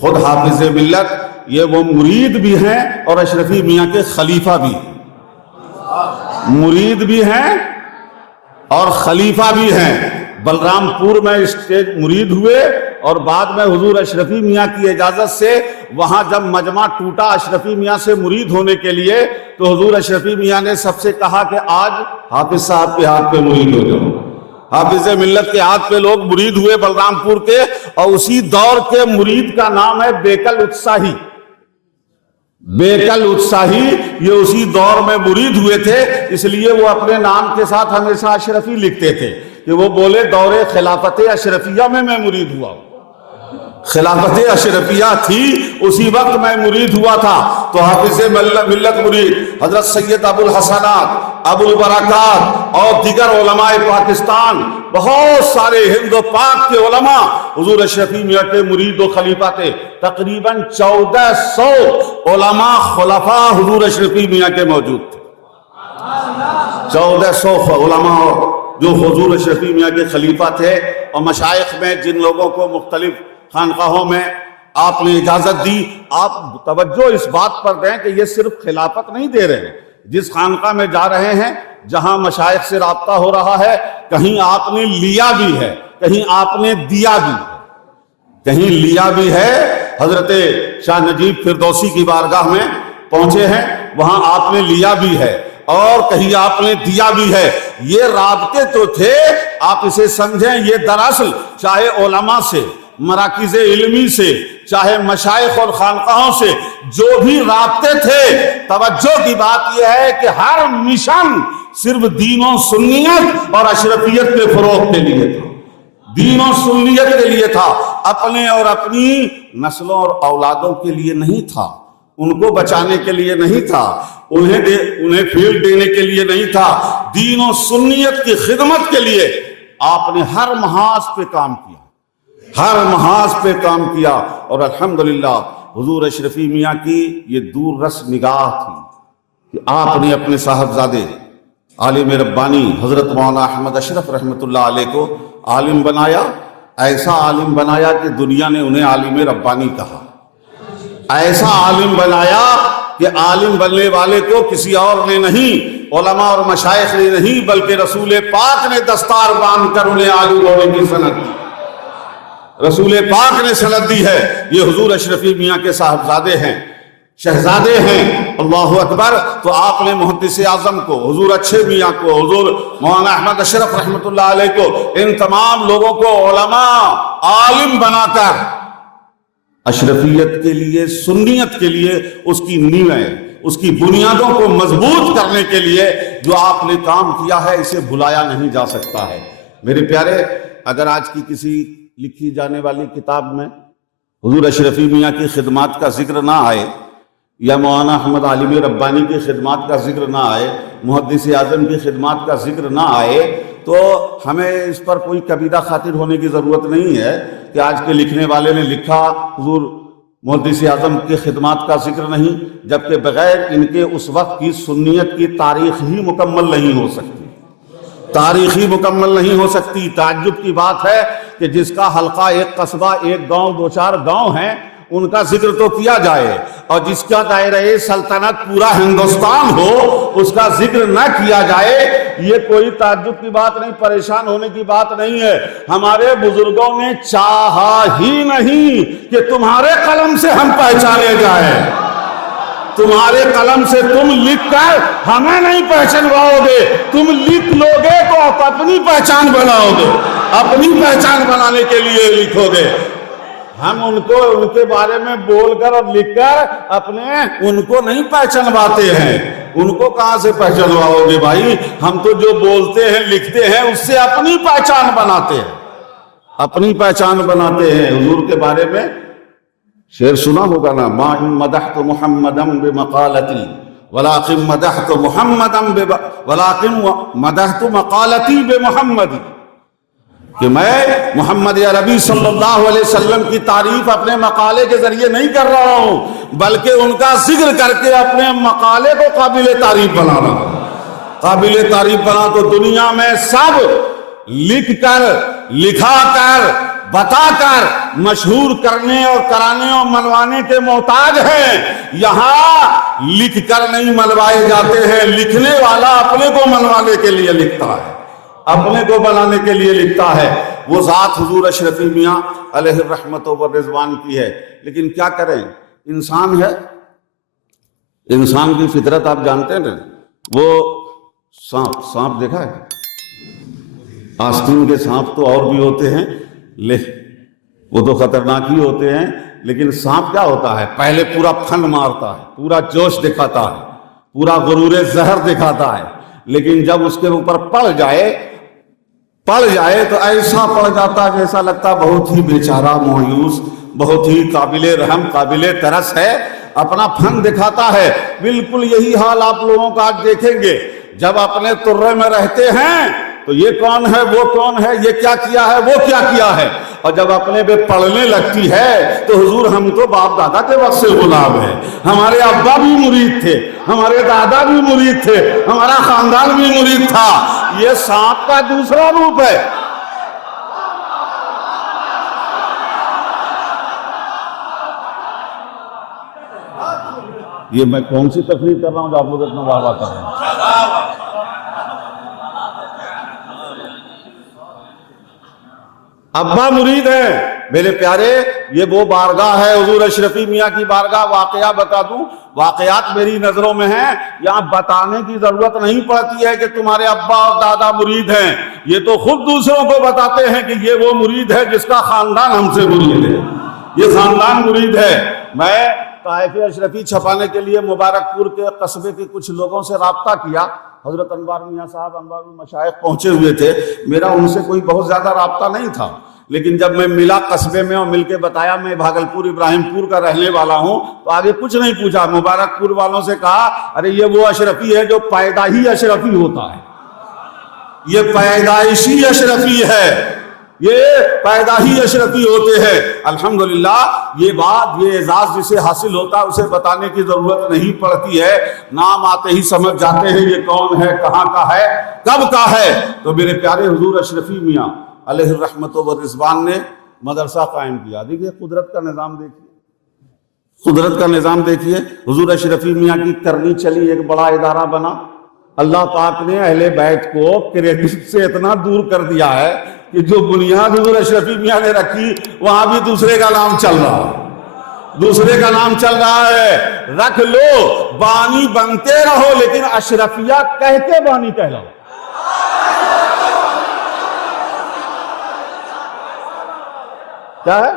خود حافظ ملت، یہ وہ مرید بھی ہیں اور اشرفی میاں کے خلیفہ بھی ہیں، مرید بھی ہیں اور خلیفہ بھی ہیں۔ بلرام پور میں اسٹیج مرید ہوئے، اور بعد میں حضور اشرفی میاں کی اجازت سے وہاں جب مجمع ٹوٹا اشرفی میاں سے مرید ہونے کے لیے، تو حضور اشرفی میاں نے سب سے کہا کہ آج حافظ صاحب کے ہاتھ پہ مرید ہو جاؤ۔ حافظ ملت کے ہاتھ پہ لوگ مرید ہوئے بلرام پور کے، اور اسی دور کے مرید کا نام ہے بیکل اتساہی۔ بیکل اتساہی یہ اسی دور میں مرید ہوئے تھے، اس لیے وہ اپنے نام کے ساتھ ہمیشہ اشرفی لکھتے تھے، کہ وہ بولے دور خلافت اشرفیہ میں مرید ہوا ہوں، خلافت اشرفیہ تھی اسی وقت میں مرید ہوا تھا۔ تو حافظ ملت مرید حضرت سید ابو الحسنات، ابو البرکات اور دیگر علماء پاکستان، بہت سارے ہند و پاک کے علماء حضور اشرفی میاں کے مرید و خلیفہ تھے۔ تقریباً 1400 علماء خلفاء حضور اشرفی میاں کے موجود تھے، 1400 علماء جو حضور اشرفی میاں کے خلیفہ تھے۔ اور مشائخ میں جن لوگوں کو مختلف خانقاہوں میں آپ نے اجازت دی، آپ توجہ اس بات پر دیں کہ یہ صرف خلافت نہیں دے رہے ہیں، جس خانقاہ میں جا رہے ہیں جہاں مشائخ سے رابطہ ہو رہا ہے، کہیں آپ نے لیا بھی ہے، کہیں آپ نے دیا بھی ہے، کہیں لیا بھی ہے۔ حضرت شاہ نجیب فردوسی کی بارگاہ میں پہنچے ہیں، وہاں آپ نے لیا بھی ہے، اور کہیں آپ نے دیا بھی ہے۔ یہ رابطے تو تھے، آپ اسے سمجھیں، یہ دراصل چاہے علماء سے، مراکز علمی سے، چاہے مشائخ اور خانقاہوں سے جو بھی رابطے تھے، توجہ کی بات یہ ہے کہ ہر مشن صرف دین و سنیت اور اشرفیت کے فروغ کے لیے تھا، دین و سنیت کے لیے تھا، اپنے اور اپنی نسلوں اور اولادوں کے لیے نہیں تھا، ان کو بچانے کے لیے نہیں تھا، انہیں فیلڈ دینے کے لیے نہیں تھا، دین و سنیت کی خدمت کے لیے آپ نے ہر محاذ پہ کام کیا، ہر محاذ پہ کام کیا۔ اور الحمدللہ حضور اشرفی میاں کی یہ دور رس نگاہ تھی کہ آپ نے اپنے صاحبزادے عالم ربانی حضرت مولانا احمد اشرف رحمۃ اللہ علیہ کو عالم بنایا، ایسا عالم بنایا کہ دنیا نے انہیں عالم ربانی کہا، ایسا عالم بنایا کہ عالم بننے والے کو کسی اور نے نہیں، علماء اور مشائخ نے نہیں، بلکہ رسول پاک نے دستار باندھ کر انہیں عالم ہونے کی سند دی، رسول پاک نے سند دی ہے۔ یہ حضور اشرفی میاں کے صاحبزادے ہیں، شہزادے ہیں، اللہ اکبر۔ تو آپ نے محدث اعظم کو، حضور اچھے میاں کو، حضور مولانا احمد اشرف رحمۃ اللہ علیہ کو، ان تمام لوگوں کو علماء عالم بنا کر اشرفیت کے لیے، سنیت کے لیے، اس کی نیویں، اس کی بنیادوں کو مضبوط کرنے کے لیے جو آپ نے کام کیا ہے، اسے بھلایا نہیں جا سکتا ہے۔ میرے پیارے، اگر آج کی کسی لکھی جانے والی کتاب میں حضور اشرفی میاں کی خدمات کا ذکر نہ آئے، یا مولانا احمد عالم ربانی کی خدمات کا ذکر نہ آئے، محدث اعظم کی خدمات کا ذکر نہ آئے، تو ہمیں اس پر کوئی کبیرہ خاطر ہونے کی ضرورت نہیں ہے کہ آج کے لکھنے والے نے لکھا حضور محدث اعظم کی خدمات کا ذکر نہیں، جبکہ بغیر ان کے اس وقت کی سنیت کی تاریخ ہی مکمل نہیں ہو سکتی، تاریخ ہی مکمل نہیں ہو سکتی۔ تعجب کی بات ہے کہ جس کا حلقہ ایک قصبہ، ایک گاؤں، دو چار گاؤں ہیں، ان کا ذکر تو کیا جائے، اور جس کا دائرہ سلطنت پورا ہندوستان ہو اس کا ذکر نہ کیا جائے، یہ کوئی تعجب کی بات نہیں، پریشان ہونے کی بات نہیں ہے۔ ہمارے بزرگوں نے چاہا ہی نہیں کہ تمہارے قلم سے ہم پہچانے جائیں، تمہارے قلم سے تم لکھ کر ہمیں نہیں پہچانواؤ گے، تم لکھ لو گے تو آپ اپنی پہچان بناؤ گے، اپنی پہچان بنانے کے لیے لکھو گے۔ ہم ان کے بارے میں بول کر اور لکھ کر ان کو نہیں پہچانواتے ہیں، ان کو کہاں سے پہچانواؤ گے بھائی؟ ہم تو جو بولتے ہیں لکھتے ہیں اس سے اپنی پہچان بناتے ہیں، اپنی پہچان بناتے ہیں۔ حضور کے بارے میں شعر سنا ہوگا نا، ما ان مدحت محمدا بمقالتی ولكن مدحت محمدا ولكن مدحت مقالتی بمحمد، کہ میں محمد عربی صلی اللہ علیہ وسلم کی تعریف اپنے مقالے کے ذریعے نہیں کر رہا ہوں، بلکہ ان کا ذکر کر کے اپنے مقالے کو قابل تعریف بنا رہا ہوں۔ قابل تعریف بنا تو دنیا میں سب لکھ کر، لکھا کر، بتا کر مشہور کرنے اور کرانے اور منوانے کے محتاج ہیں، یہاں لکھ کر نہیں منوائے جاتے ہیں، لکھنے والا اپنے کو منوانے کے لیے لکھتا ہے، اپنے کو بنانے کے لیے لکھتا ہے۔ وہ ذات حضور اشرفی میاں علیہ الرحمت و رضوان کی ہے، لیکن کیا کریں، انسان ہے، انسان کی فطرت آپ جانتے ہیں نا، وہ سانپ دیکھا ہے، آستین کے سانپ تو اور بھی ہوتے ہیں، وہ تو خطرناک ہی ہوتے ہیں، لیکن سانپ کیا ہوتا ہے، پہلے پورا پھن مارتا ہے، پورا جوش دکھاتا ہے، پورا غرور زہر دکھاتا ہے، لیکن جب اس کے اوپر پڑ جائے تو ایسا پڑ جاتا ہے جیسا لگتا بہت ہی بیچارہ، مایوس، بہت ہی قابل رحم، قابل ترس ہے، اپنا پھن دکھاتا ہے۔ بالکل یہی حال آپ لوگوں کا آج دیکھیں گے، جب اپنے ترے میں رہتے ہیں تو یہ کون ہے، وہ کون ہے، یہ کیا کیا ہے، وہ کیا کیا ہے، اور جب اپنے پہ پڑھنے لگتی ہے تو حضور ہم تو باپ دادا کے وقت سے غلام ہیں، ہمارے ابا بھی مرید تھے، ہمارے دادا بھی مرید تھے، ہمارا خاندان بھی مرید تھا، یہ سانپ کا دوسرا روپ ہے۔ یہ میں کون سی تقریر کر رہا ہوں جو آپ لوگ اتنا واہ واہ کر رہے ہیں؟ ابا مرید ہیں میرے پیارے، یہ وہ بارگاہ ہے حضور اشرفی میاں کی بارگاہ۔ واقعہ بتا دوں، واقعات میری نظروں میں ہیں، یہاں بتانے کی ضرورت نہیں پڑتی ہے کہ تمہارے ابا اور دادا مرید ہیں، یہ تو خود دوسروں کو بتاتے ہیں کہ یہ وہ مرید ہے جس کا خاندان ہم سے مرید ہے، یہ خاندان مرید ہے۔ میں طائف اشرفی چھپانے کے لیے مبارک پور کے قصبے کے کچھ لوگوں سے رابطہ کیا، حضرت انوار میاں صاحب، انوار المشائخ پہنچے ہوئے تھے، میرا ان سے کوئی بہت زیادہ رابطہ نہیں تھا، لیکن جب میں ملا قصبے میں اور مل کے بتایا میں بھاگلپور ابراہیم پور کا رہنے والا ہوں، تو آگے کچھ نہیں پوچھا، مبارک پور والوں سے کہا ارے یہ وہ اشرفی ہے جو پیدا ہی اشرفی ہوتا ہے، یہ پیدائشی اشرفی ہے، یہ پیدا ہی اشرفی ہوتے ہیں۔ الحمدللہ یہ بات، یہ اعزاز جسے حاصل ہوتا ہے اسے بتانے کی ضرورت نہیں پڑتی ہے، نام آتے ہی سمجھ جاتے ہیں یہ کون ہے، کہاں کا ہے، کب کا ہے۔ تو میرے پیارے حضور اشرفی میاں علیہ الرحمت و رضوان نے مدرسہ قائم کیا۔ دیکھیے قدرت کا نظام، دیکھیے قدرت کا نظام، دیکھیے حضور اشرفی میاں کی کرنی چلی، ایک بڑا ادارہ بنا۔ اللہ پاک نے اہل بیت کو کریڈٹ سے اتنا دور کر دیا ہے کہ جو بنیاد حضور اشرفی میاں نے رکھی وہاں بھی دوسرے کا نام چل رہا ہے، دوسرے کا نام چل رہا ہے۔ رکھ لو، بانی بنتے رہو، لیکن اشرفیہ کہہ کے بانی کہلاؤ۔ کیا ہے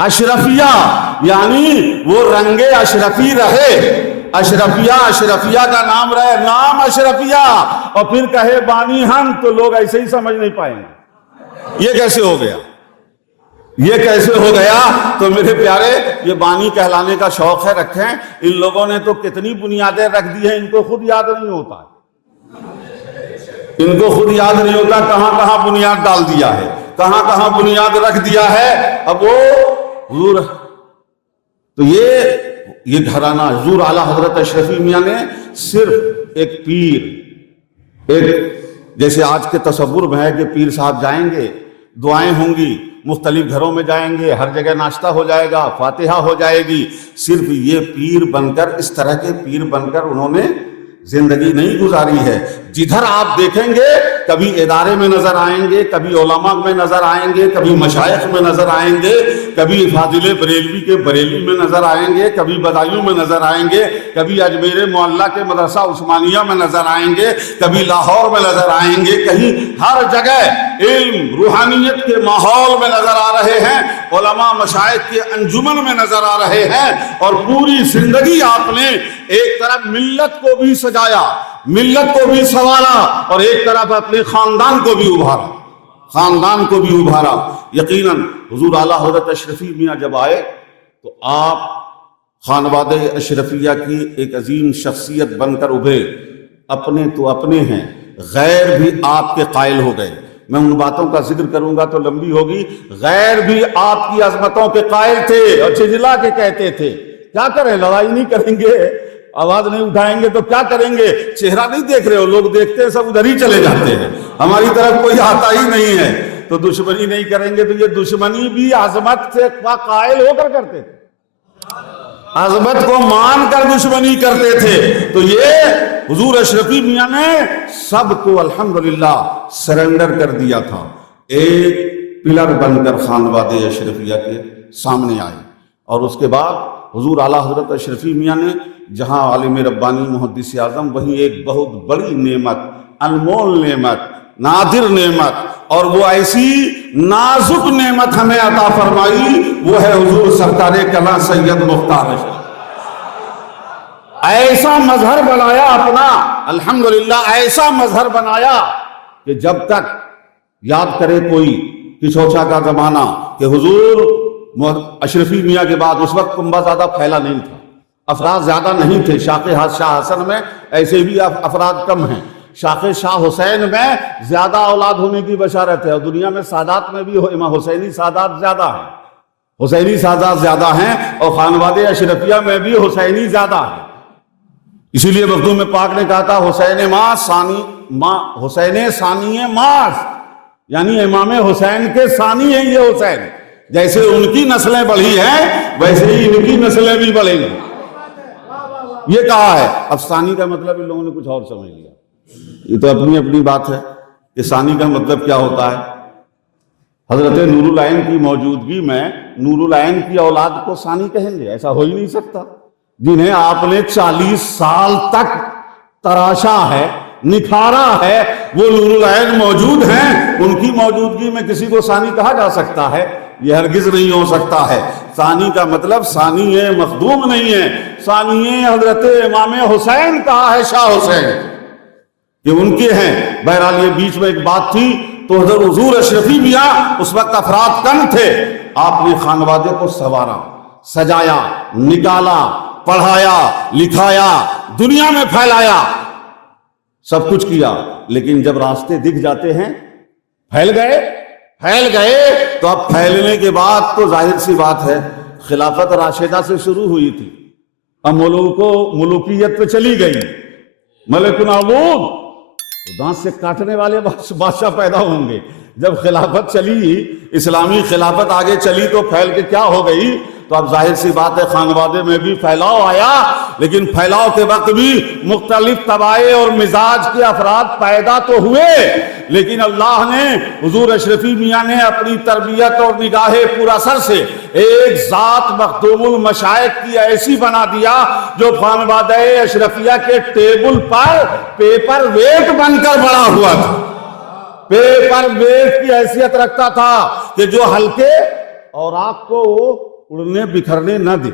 اشرفیہ؟ یعنی وہ رنگ اشرفی رہے، اشرفیہ کا نام رہے، نام اشرفیہ، اور پھر کہے بانی ہم، تو لوگ ایسے ہی سمجھ نہیں پائیں گے یہ کیسے ہو گیا، یہ کیسے ہو گیا۔ تو میرے پیارے، یہ بانی کہلانے کا شوق ہے، رکھیں۔ ان لوگوں نے تو کتنی بنیادیں رکھ دی ہیں، ان کو خود یاد نہیں ہوتا، ان کو خود یاد نہیں ہوتا کہاں کہاں بنیاد ڈال دیا ہے، کہاں کہاں بنیاد رکھ دیا ہے۔ اب وہ حضور، تو یہ گھرانہ حضور اعلیٰ حضرت اشرفی میاں نے صرف ایک پیر، ایک جیسے آج کے تصور میں ہے کہ پیر صاحب جائیں گے دعائیں ہوں گی، مختلف گھروں میں جائیں گے، ہر جگہ ناشتہ ہو جائے گا، فاتحہ ہو جائے گی. صرف یہ پیر بن کر، اس طرح کے پیر بن کر انہوں نے زندگی نہیں گزاری ہے. جدھر آپ دیکھیں گے کبھی ادارے میں نظر آئیں گے، کبھی علماء میں نظر آئیں گے، کبھی مشائخ میں نظر آئیں گے، کبھی فاضل بریلوی کے بریلی میں نظر آئیں گے، کبھی بدایوں میں نظر آئیں گے، کبھی اجمیر معلیٰ کے مدرسہ عثمانیہ میں نظر آئیں گے، کبھی لاہور میں نظر آئیں گے. کہیں ہر جگہ علم روحانیت کے ماحول میں نظر آ رہے ہیں، علماء مشائخ کے انجمن میں نظر آ رہے ہیں. اور پوری زندگی آپ نے ایک طرف ملت کو بھی سجایا، ملت کو بھی سنوارا، اور ایک طرف اپنے خاندان کو بھی ابھارا، خاندان کو بھی ابھارا. یقیناً حضور اعلیٰ حضرت اشرفی میاں جب آئے تو آپ خانوادہ اشرفیہ کی ایک عظیم شخصیت بن کر ابھرے. اپنے تو اپنے ہیں، غیر بھی آپ کے قائل ہو گئے. میں ان باتوں کا ذکر کروں گا تو لمبی ہوگی. غیر بھی آپ کی عظمتوں کے قائل تھے اور جھجلا کے کہتے تھے کیا کریں، لڑائی نہیں کریں گے، آواز نہیں اٹھائیں گے تو کیا کریں گے. چہرہ نہیں دیکھ رہے ہو، لوگ دیکھتے ہیں سب ادھر ہی چلے جاتے ہیں، ہماری طرف کوئی آتا ہی نہیں ہے. تو دشمنی نہیں کریں گے. تو یہ دشمنی بھی عظمت سے قائل ہو کر کرتے تھے، عظمت کو مان کر دشمنی کرتے تھے. تو یہ حضور اشرفی میاں نے سب کو الحمدللہ سرنڈر کر دیا تھا. ایک پلر بن کر خانوادہ اشرفیہ کے سامنے آئے. اور اس کے بعد حضور اعلیٰ حضرت اشرفی میاں نے جہاں عالم ربانی محدث اعظم، وہیں ایک بہت بڑی نعمت، انمول نعمت، نادر نعمت، اور وہ ایسی نازک نعمت ہمیں عطا فرمائی، وہ ہے حضور سرکار کلاں سید مختار اشرف. ایسا مظہر بنایا اپنا، الحمدللہ ایسا مظہر بنایا کہ جب تک یاد کرے کوئی کچوچا کا زمانہ کہ حضور اشرفی میاں کے بعد، اس وقت کنبہ زیادہ پھیلا نہیں تھا، افراد زیادہ نہیں تھے. شاخ شاہ حسن میں ایسے بھی افراد کم ہیں، شاخ شاہ حسین میں زیادہ اولاد ہونے کی بشارت ہے. اور دنیا میں سادات میں بھی امام حسینی سادات زیادہ ہیں، حسینی سادات زیادہ ہیں، اور خانوادہ اشرفیہ میں بھی حسینی زیادہ ہیں. اسی لیے مخدوم پاک نے کہا تھا حسین حسین ثانی ماس، یعنی امام حسین کے ثانی ہیں یہ حسین. جیسے ان کی نسلیں بڑھی ہیں ویسے ہی ان کی نسلیں بھی بڑھیں گی، یہ کہا ہے. اب ثانی کا مطلب ان لوگوں نے کچھ اور سمجھ لیا. یہ تو اپنی اپنی بات ہے کہ ثانی کا مطلب کیا ہوتا ہے. حضرت نور العین کی موجودگی میں نور العین کی اولاد کو ثانی کہیں گے؟ ایسا ہو ہی نہیں سکتا. جنہیں آپ نے 40 سال تک تراشا ہے، نکھارا ہے، وہ نور العین موجود ہیں، ان کی موجودگی میں کسی کو ثانی کہا جا سکتا ہے؟ یہ ہرگز نہیں ہو سکتا ہے. ثانی کا مطلب ثانی ہے، مخدوم نہیں ہے. ثانی حضرت امام حسین کہا ہے، شاہ حسین، کہ ان کے ہیں. بہرحال یہ بیچ میں ایک بات تھی. تو حضور اشرفی میاں اس وقت افراد کم تھے، آپ نے خانوادے کو سنوارا، سجایا، نکالا، پڑھایا، لکھایا، دنیا میں پھیلایا، سب کچھ کیا. لیکن جب راستے دکھ جاتے ہیں، پھیل گئے تو اب پھیلنے کے بعد تو ظاہر سی بات ہے خلافت راشدہ سے شروع ہوئی تھی، اب ملوکیت پہ چلی گئی. ملک نامود دانت سے کاٹنے والے بادشاہ پیدا ہوں گے. جب خلافت چلی، اسلامی خلافت آگے چلی تو پھیل کے کیا ہو گئی. تو اب ظاہر سی بات ہے خانوادے میں بھی پھیلاؤ آیا، لیکن پھیلاؤ کے وقت بھی مختلف طبائع اور مزاج کے افراد پیدا تو ہوئے، لیکن اللہ نے، حضور اشرفی میاں نے اپنی تربیت اور نگاہ پورا سر سے ایک ذات مخدوم المشائخ کی ایسی بنا دیا جو خانوادہ اشرفیہ کے ٹیبل پر پیپر ویٹ بن کر بڑا ہوا تھا. پیپر ویٹ کی حیثیت رکھتا تھا کہ جو ہلکے اوراق کو اڑنے بکھرنے نہ دے،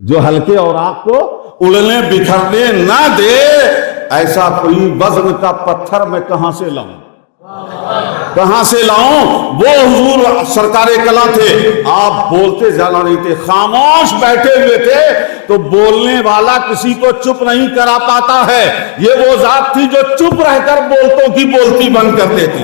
جو ہلکے اوراق کو اڑنے بکھرنے نہ دے. ایسا کوئی وزن کا پتھر میں کہاں سے لاؤں؟ وہ حضور سرکار کلاں تھے. آپ بولتے زیادہ نہیں تھے، خاموش بیٹھے ہوئے تھے تو بولنے والا کسی کو چپ نہیں کرا پاتا ہے. یہ وہ ذات تھی جو چپ رہ کر بولتوں کی بولتی بند کر دیتی،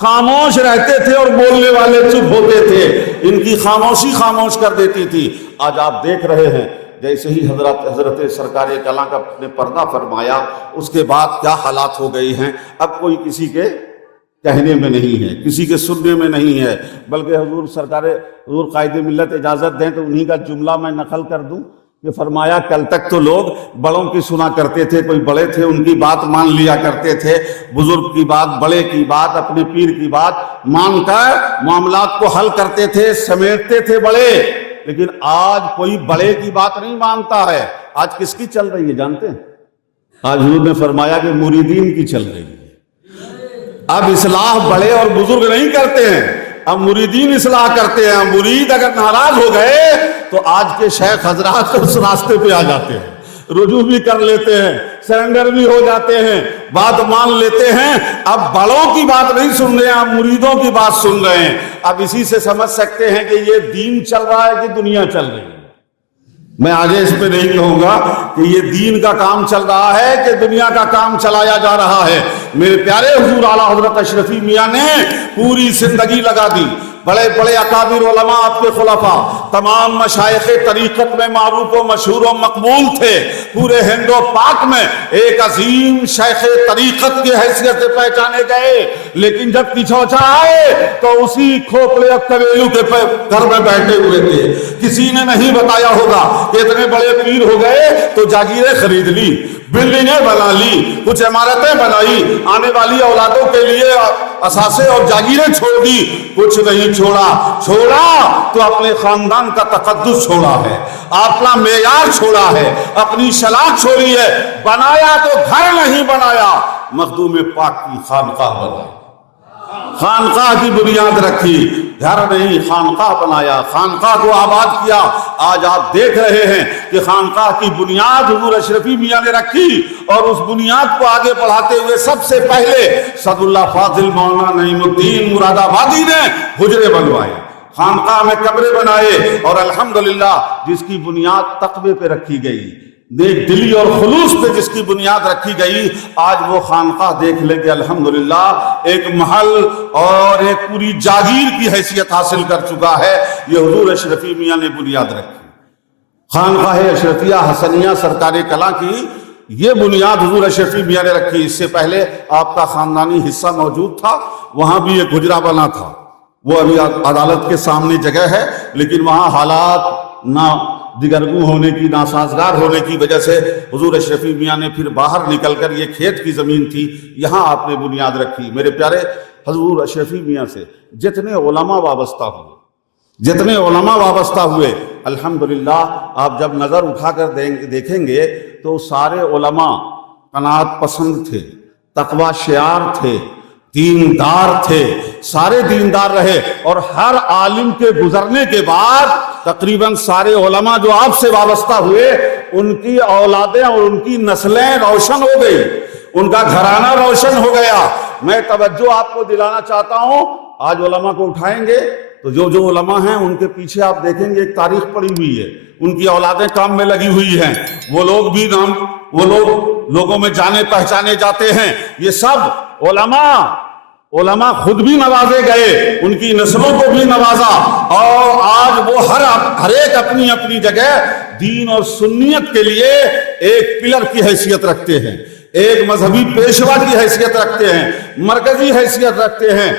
خاموش رہتے تھے اور بولنے والے چپ ہوتے تھے. ان کی خاموشی خاموش کر دیتی تھی. آج آپ دیکھ رہے ہیں جیسے ہی حضرت سرکار کلاں کا نے پردہ فرمایا، اس کے بعد کیا حالات ہو گئی ہیں. اب کوئی کسی کے کہنے میں نہیں ہے، کسی کے سننے میں نہیں ہے، بلکہ حضور قائد ملت اجازت دیں تو انہی کا جملہ میں نقل کر دوں کہ فرمایا کل تک تو لوگ بڑوں کی سنا کرتے تھے، کوئی بڑے تھے ان کی بات مان لیا کرتے تھے، بزرگ کی بات، بڑے کی بات، اپنے پیر کی بات مان کر معاملات کو حل کرتے تھے، سمیٹتے تھے بڑے، لیکن آج کوئی بڑے کی بات نہیں مانتا ہے۔ آج کس کی چل رہی ہے جانتے ہیں؟ آج حضور نے فرمایا کہ مریدین کی چل رہی ہے۔ اب اصلاح بڑے اور بزرگ نہیں کرتے ہیں، اب مریدین اصلاح کرتے ہیں۔ مرید اگر ناراض ہو گئے تو آج کے شیخ حضرات اس راستے پہ آ جاتے ہیں، رجوع بھی کر لیتے ہیں، سرنڈر بھی ہو جاتے ہیں، بات مان لیتے ہیں۔ اب بڑوں کی بات نہیں سن رہے ہیں، اب مریدوں کی بات سن رہے ہیں۔ اب اسی سے سمجھ سکتے ہیں کہ یہ دین چل رہا ہے کہ دنیا چل رہی ہے۔ میں آگے اس پہ نہیں کہوں گا کہ یہ دین کا کام چل رہا ہے کہ دنیا کا کام چلایا جا رہا ہے۔ میرے پیارے حضور اعلیٰ حضرت اشرفی میاں نے پوری زندگی لگا دی، بڑے بڑے اکابر علماء آپ کے خلفاء، تمام مشائخ طریقت میں معروف و مشہور و مقبول تھے۔ پورے ہند و پاک میں ایک عظیم شیخ طریقت کی حیثیت سے پہچانے گئے، لیکن جب پیچھوچا آئے تو اسی کھوپڑے اور کویلو کے گھر میں بیٹھے ہوئے تھے۔ کسی نے نہیں بتایا ہوگا کہ اتنے بڑے پیر ہو گئے تو جاگیریں خرید لی، بلڈنگیں بنا لی، کچھ عمارتیں بنائی، آنے والی اولادوں کے لیے اثاثے اور جاگیریں چھوڑ دی۔ کچھ نہیں چھوڑا تو اپنے خاندان کا تقدس چھوڑا ہے، اپنا معیار چھوڑا ہے، اپنی شناخت چھوڑی ہے۔ بنایا تو گھر نہیں بنایا، مخدوم پاک کی خانقاہ بنائی، خانقاہ کی بنیاد رکھی، گھر نہیں خانقاہ بنایا، خانقاہ کو آباد کیا۔ آج آپ دیکھ رہے ہیں کہ خانقاہ کی بنیاد حضور اشرفی میاں نے رکھی، اور اس بنیاد کو آگے بڑھاتے ہوئے سب سے پہلے صد اللہ فاضل مولانا نعیم الدین مراد آبادی نے حجرے بنوائے، خانقاہ میں کمرے بنائے، اور الحمدللہ جس کی بنیاد تقوی پہ رکھی گئی، نیک دلی اور خلوص پہ جس کی بنیاد رکھی گئی، آج وہ خانقاہ دیکھ لیں کہ الحمدللہ ایک محل اور ایک پوری جاگیر کی حیثیت حاصل کر چکا ہے۔ یہ حضور اشرفی میاں نے بنیاد رکھی، خانقاہ اشرفیہ حسنیہ سرکار کلاں کی یہ بنیاد حضور اشرفی میاں نے رکھی۔ اس سے پہلے آپ کا خاندانی حصہ موجود تھا، وہاں بھی ایک حجرہ بنا تھا، وہ ابھی عدالت کے سامنے جگہ ہے، لیکن وہاں حالات نہ دگرگوں ہونے کی، ناسازگار ہونے کی وجہ سے حضور اشرفی میاں نے پھر باہر نکل کر، یہ کھیت کی زمین تھی، یہاں آپ نے بنیاد رکھی۔ میرے پیارے حضور اشرفی میاں سے جتنے علماء وابستہ ہوئے الحمدللہ، آپ جب نظر اٹھا کر دیکھیں گے تو سارے علماء قناعت پسند تھے، تقوی شعار تھے، دیندار تھے، سارے دیندار رہے، اور ہر عالم کے گزرنے کے بعد تقریباً سارے علماء جو آپ سے وابستہ ہوئے، ان کی اولادیں اور ان کی نسلیں روشن ہو گئی، ان کا گھرانہ روشن ہو گیا۔ میں توجہ آپ کو دلانا چاہتا ہوں، آج علماء کو اٹھائیں گے تو جو علماء ہیں ان کے پیچھے آپ دیکھیں گے ایک تاریخ پڑی ہوئی ہے، ان کی اولادیں کام میں لگی ہوئی ہیں، وہ لوگ لوگوں میں جانے پہچانے جاتے ہیں۔ یہ سب علماء خود بھی نوازے گئے، ان کی نسلوں کو بھی نوازا، اور آج وہ ہر ایک اپنی اپنی جگہ دین اور سنیت کے لیے ایک پلر کی حیثیت رکھتے ہیں، ایک مذہبی پیشوا کی حیثیت رکھتے ہیں، مرکزی حیثیت رکھتے ہیں۔